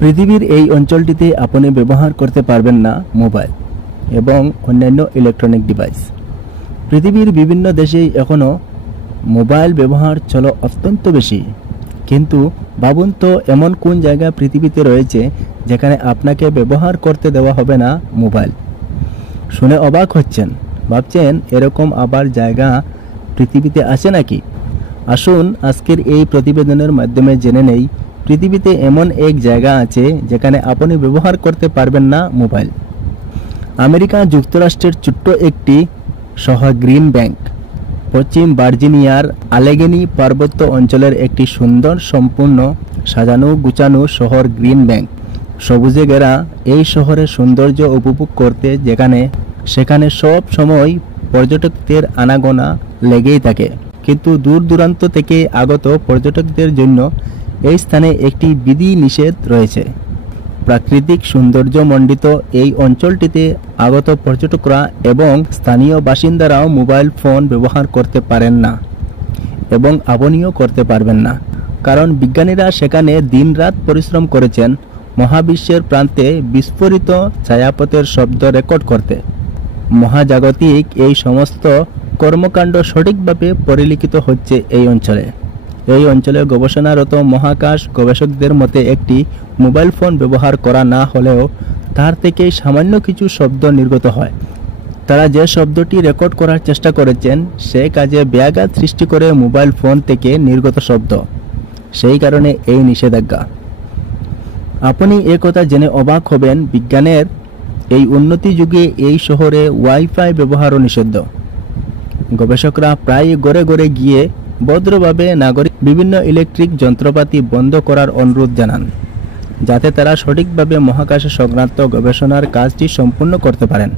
পৃথিবীর এই অঞ্চলটিতে আপনি ব্যবহার করতে পারবেন না মোবাইল এবং অন্যান্য ইলেকট্রনিক ডিভাইস। পৃথিবীর বিভিন্ন দেশেই এখনও মোবাইল ব্যবহার চলো অত্যন্ত বেশি, কিন্তু ভাবুন তো এমন কোন জায়গা পৃথিবীতে রয়েছে যেখানে আপনাকে ব্যবহার করতে দেওয়া হবে না মোবাইল। শুনে অবাক হচ্ছেন, ভাবছেন এরকম আবার জায়গা পৃথিবীতে আছে নাকি? আসুন আজকের এই প্রতিবেদনের মাধ্যমে জেনে নেই পৃথিবীতে এমন এক জায়গা আছে যেখানে আপনি ব্যবহার করতে পারবেন না মোবাইল। আমেরিকা যুক্তরাষ্ট্রের ছোট্ট একটি শহর গ্রিন ব্যাংক, পশ্চিম ভার্জিনিয়ার আলেগেনি পার্বত্য অঞ্চলের একটি সুন্দর সম্পূর্ণ সাজানো গুছানো শহর গ্রিন ব্যাংক। সবুজে ঘেরা এই শহরের সৌন্দর্য উপভোগ করতে সেখানে সব সময় পর্যটকদের আনাগোনা লেগেই থাকে, কিন্তু দূর দূরান্ত থেকে আগত পর্যটকদের জন্য এই স্থানে একটি বিধি নিষেধ রয়েছে। প্রাকৃতিক সৌন্দর্যমণ্ডিত এই অঞ্চলটিতে আগত পর্যটকরা এবং স্থানীয় বাসিন্দারাও মোবাইল ফোন ব্যবহার করতে পারেন না এবং আপনিও করতে পারবেন না, কারণ বিজ্ঞানীরা সেখানে দিনরাত পরিশ্রম করেছেন মহাবিশ্বের প্রান্তে বিস্ফোরিত ছায়াপথের শব্দ রেকর্ড করতে। মহাজাগতিক এই সমস্ত কর্মকাণ্ড সঠিকভাবে পরিলিখিত হচ্ছে এই অঞ্চলে। এই অঞ্চলে গবেষণারত মহাকাশ গবেষকদের মতে একটি মোবাইল ফোন ব্যবহার করা না হলেও তার থেকে সামান্য কিছু শব্দ নির্গত হয়। তারা যে শব্দটি রেকর্ড করার চেষ্টা করেছেন সে কাজে ব্যাঘাত সৃষ্টি করে মোবাইল ফোন থেকে নির্গত শব্দ, সেই কারণে এই নিষেধাজ্ঞা। আপনি কথা জেনে অবাক হবেন, বিজ্ঞানের এই উন্নতি যুগে এই শহরে ওয়াইফাই ব্যবহারও নিষিদ্ধ। গবেষকরা প্রায় ঘরে ঘরে গিয়ে ভদ্রভাবে নাগরিক বিভিন্ন ইলেকট্রিক যন্ত্রপাতি বন্ধ করার অনুরোধ জানান, যাতে তারা সঠিকভাবে মহাকাশ সংক্রান্ত গবেষণার কাজটি সম্পূর্ণ করতে পারেন।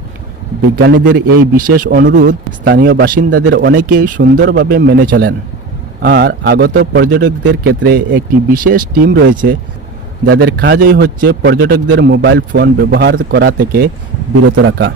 বিজ্ঞানীদের এই বিশেষ অনুরোধ স্থানীয় বাসিন্দাদের অনেকেই সুন্দরভাবে মেনে চলেন। আর আগত পর্যটকদের ক্ষেত্রে একটি বিশেষ টিম রয়েছে যাদের কাজই হচ্ছে পর্যটকদের মোবাইল ফোন ব্যবহার করা থেকে বিরত রাখা।